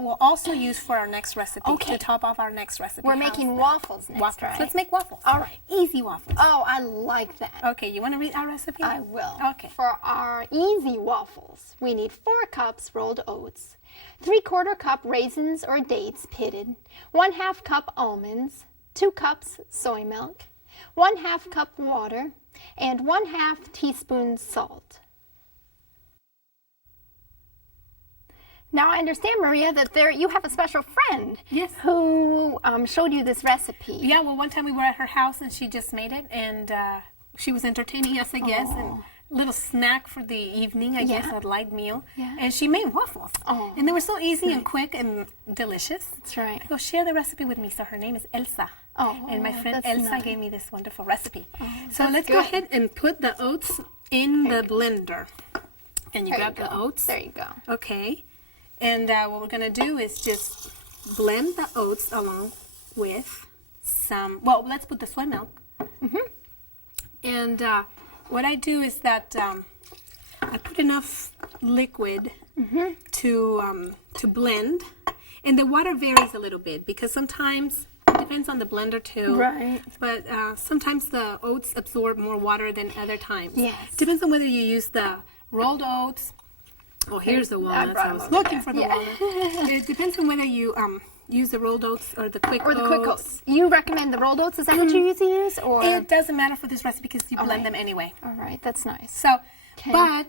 we'll also use for our next recipe. Okay. To top off our next recipe. We're making waffles next, waffles. right? Let's make waffles. All right. Easy waffles. Oh, I like that. Okay, you want to read our recipe? I will. Okay. For our easy waffles, we need 4 cups rolled oats, 3/4 cup raisins or dates pitted, 1/2 cup almonds, 2 cups soy milk, 1/2 cup water, and 1/2 teaspoon salt. Now I understand, Maria, that you have a special friend. Yes. Who showed you this recipe. Yeah, well, one time we were at her house and she just made it, and she was entertaining us, I guess, and little snack for the evening, I guess, a light meal. Yeah. And she made waffles. Oh, and they were so easy and quick and delicious. That's right. I go share the recipe with me. So her name is Elsa. Oh, and my friend that's Elsa nice. gave me this wonderful recipe. Oh, so that's let's good. go ahead and put the oats in the blender. And you There grab you the go. oats. There you go. Okay. And what we're going to do is just blend the oats along with some, well, let's put the soy milk. And what I do is that I put enough liquid to blend. And the water varies a little bit because sometimes, it depends on the blender too. Right. But sometimes the oats absorb more water than other times. Yes. Depends on whether you use the rolled oats. Oh, here's the walnuts. brought I them was over looking there. for the Yeah. walnuts. It depends on whether you use the rolled oats or the quick oats. Or the quick oats. You recommend the rolled oats? Is that what you usually use? Or It doesn't matter for this recipe because you blend right. them anyway. All right, that's nice. So, Okay. but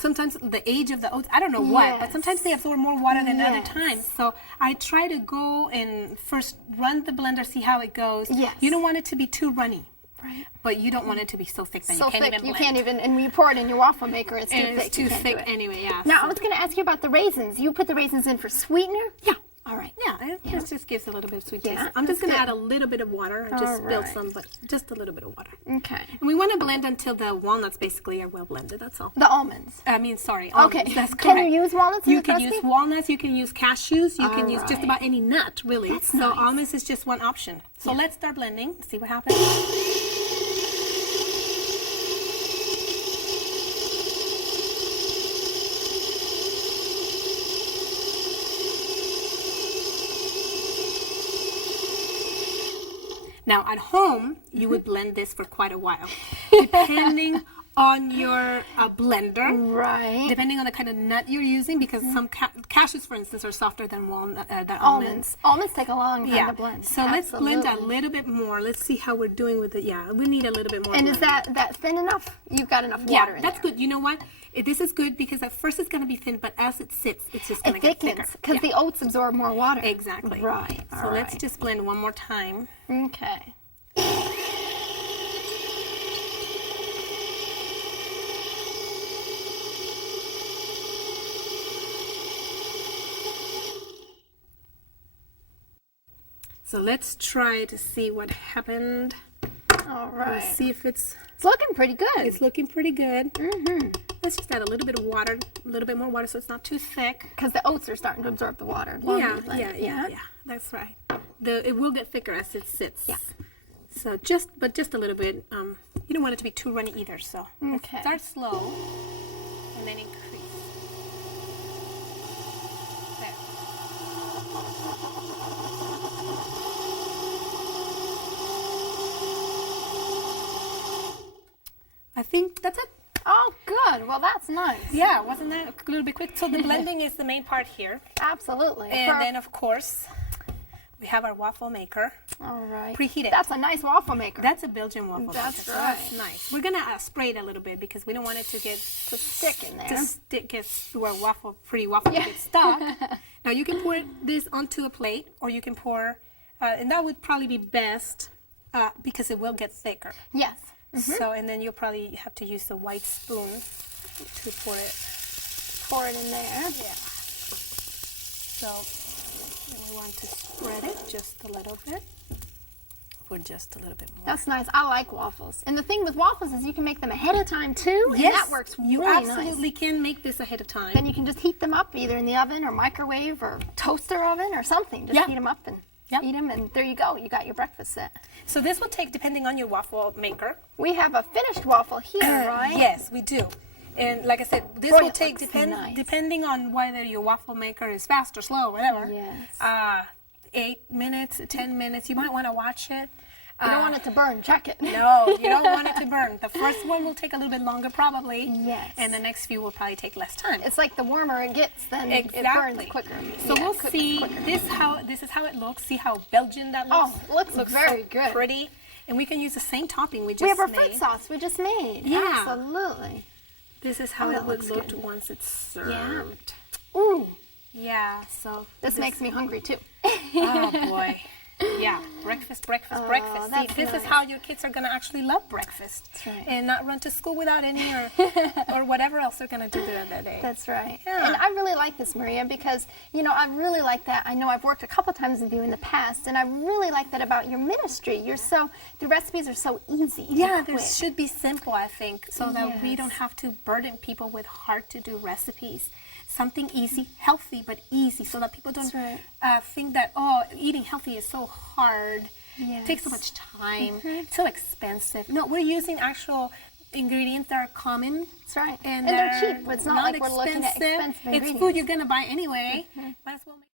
sometimes the age of the oats, I don't know what, but sometimes they absorb more water than other Yes. times. So I try to go and first run the blender, see how it goes. Yes. You don't want it to be too runny. Right. But you don't want it to be so thick that So you can't thick, even you blend. can't even, and when you pour it in your waffle maker, it's too And thick. it's you too can't do thick it. anyway, yeah. Now, I was going to ask you about the raisins. You put the raisins in for sweetener? Yeah. All right. Yeah, it just gives a little bit of sweet taste. Yeah, I'm just that's going to good. add a little bit of water. I just All spilled right. some, but just a little bit of water. Okay. And we want to blend until the walnuts basically are well blended, that's all. The almonds. I mean, sorry, almonds, Okay. that's correct. Can you use walnuts in You this can recipe? use walnuts, you can use cashews, you can use just right. about any nut, really. That's so nice. almonds is just one option. So let's start blending, see what happens. Now, at home, you would blend this for quite a while, depending on your blender. Right. Depending on the kind of nut you're using, because some cashews, for instance, are softer than walnut, than Almonds. Almonds take a long time to blend. So let's blend a Absolutely. little bit more. Let's see how we're doing with it. Yeah, we need a little bit more. And is blend. that thin enough? You've got enough Yeah, water in that's there. good. You know what? This is good because at first it's going to be thin, but as it sits, it's just going It to get thicker. thickens because the oats absorb more water. Exactly. Right. So let's just blend one more time. Okay. So let's try to see what happened. All right. Let's see if it's looking pretty good. It's looking pretty good. Mm-hmm. Let's just add a little bit of water, a little bit more water, so it's not too thick. Because the oats are starting to absorb the water. the longer you blend it, Yeah. That's right. It will get thicker as it sits. Yeah. So just a little bit. You don't want it to be too runny either. So Okay. start slow, and then increase. There. I think that's it. Oh, good. Well, that's nice. Yeah, wasn't that a little bit quick? So the blending is the main part here. Absolutely. And then, of course, we have our waffle maker. All right. Preheated. That's a nice waffle maker. That's a Belgian waffle That's maker. So right. that's nice. We're going to spray it a little bit because we don't want it to get to stick in there. gets to our pretty waffle to get stuck. Now you can pour this onto a plate, or you can pour, and that would probably be best because it will get thicker. Yes. So, and then you'll probably have to use the white spoon to pour it. Pour it in there. Yeah. So then we want to spread it just a little bit. For just a little bit more. That's nice. I like waffles. And the thing with waffles is you can make them ahead of time too. Yes, And that works you really absolutely nice. can make this ahead of time. Then you can just heat them up either in the oven or microwave or toaster oven or something. Just heat them up and eat them, and there you go. You got your breakfast set. So this will take, depending on your waffle maker. We have a finished waffle here, right? Yes, we do. And like I said, this Boy, will it take, looks nice. depending on whether your waffle maker is fast or slow, whatever. Yes. 8 minutes, 10 minutes. You might want to watch it. You don't want it to burn. Check it. No, you don't want it to burn. The first one will take a little bit longer probably. Yes. And the next few will probably take less time. It's like the warmer it gets, then it burns quicker. So Yeah, we'll cooks see quicker. this is how it looks. See how Belgian that looks? Oh, looks very so good. pretty. And we can use the same topping we just We have our made. fruit sauce we just made. Yeah. Absolutely. This is how Oh, it that would looks look good. once it's served. Ooh, Yeah, so this makes me hungry too. oh boy. Yeah, breakfast. See, that's this is nice. how your kids are going to actually love breakfast. That's right. And not run to school without any or whatever else they're going to do throughout that day. That's right. Yeah. And I really like this, Maria, because, I really like that. I know I've worked a couple times with you in the past, and I really like that about your ministry. The recipes are so easy. and Yeah, they quick. should be simple, I think, so that we Yes. don't have to burden people with hard-to-do recipes. Something easy, healthy, but easy, so that people don't That's think that, eating healthy is so hard. It takes so much time. It's so expensive. No, we're using actual ingredients that are common. That's right. And they're cheap. It's not like we're looking at expensive It's ingredients. food you're going to buy anyway. Might as well make